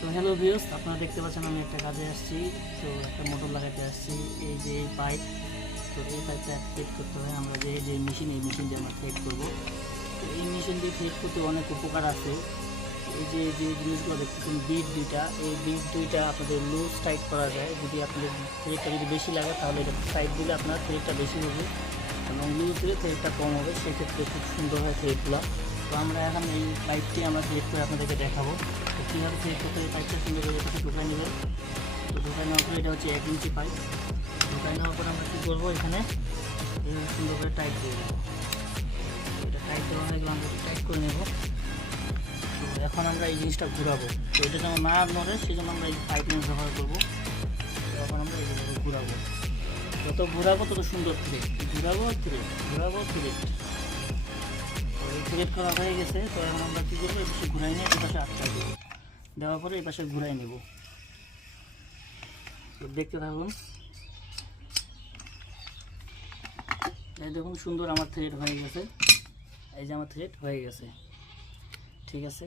তো hello viewers, আপনারা দেখতে পাচ্ছেন আমি একটা কাজে আসছি। তো একটা মোটর লাগাতে আসছি। এই যে এই পাইপ, তো এই পাইপটা ফিট করতে হয়। আমরা যে যে মেশিন, এই মেশিন দিয়ে আমরা ফিট করবো। তো এই মেশিন দিয়ে ফিট করতে অনেক উপকার আছে। এই যে যে জিনিসগুলো দেখতেছেন, বিট দুইটা, এই বিট দুইটা আপনাদের লুজ টাইট করা যায়। যদি আপনাদের থ্রেডটা যদি বেশি লাগে তাহলে এটা টাইট দিলে আপনার থ্রেডটা বেশি হবে, এবং লুজ দিলে থ্রেডটা কম হবে। সেক্ষেত্রে খুব সুন্দর হয় থ্রেডগুলো। তো আমরা এখন এই পাইপটি আমরা থ্রেড করে আপনাদেরকে দেখাবো। তো কীভাবে থ্রেড করতে হবে, পাইপটা সুন্দর করে এটাকে ঢুকাই নেবেন। তো ঢুকাই নেওয়ার পরে এটা হচ্ছে 1 ইঞ্চি পাইপ। ঢুকাই নেওয়ার পরে আমরা কী করবো, এখানে সুন্দর করে টাইট দিয়ে দেবো। এটা টাইট দেওয়া হয়ে গেলে আমরা টাইট করে নেব। তো এখন আমরা এই জিনিসটা ঘুরাবো। তো এটা যেমন না নড়ে, সেই জন্য আমরা এই পাইপ লাইন ব্যবহার করবো। তো এখন আমরা এইভাবে ঘুরাবো। যত ঘুরাবো তত সুন্দর থ্রেড, ঘুরাবো থ্রেড, ঘুরাবো থ্রেড। তো এই থ্রেড করা হয়ে গেছে। তো এখন আমরা কী করবো, এই পাশে ঘুরাই নিয়ে এই পাশে আটকা দেবো। দেওয়ার পরে এই পাশে ঘুরাই নেব। তো দেখতে থাকুন। এই দেখুন, সুন্দর আমার থ্রেড হয়ে গেছে। এই যে আমার থ্রেড হয়ে গেছে। ঠিক আছে।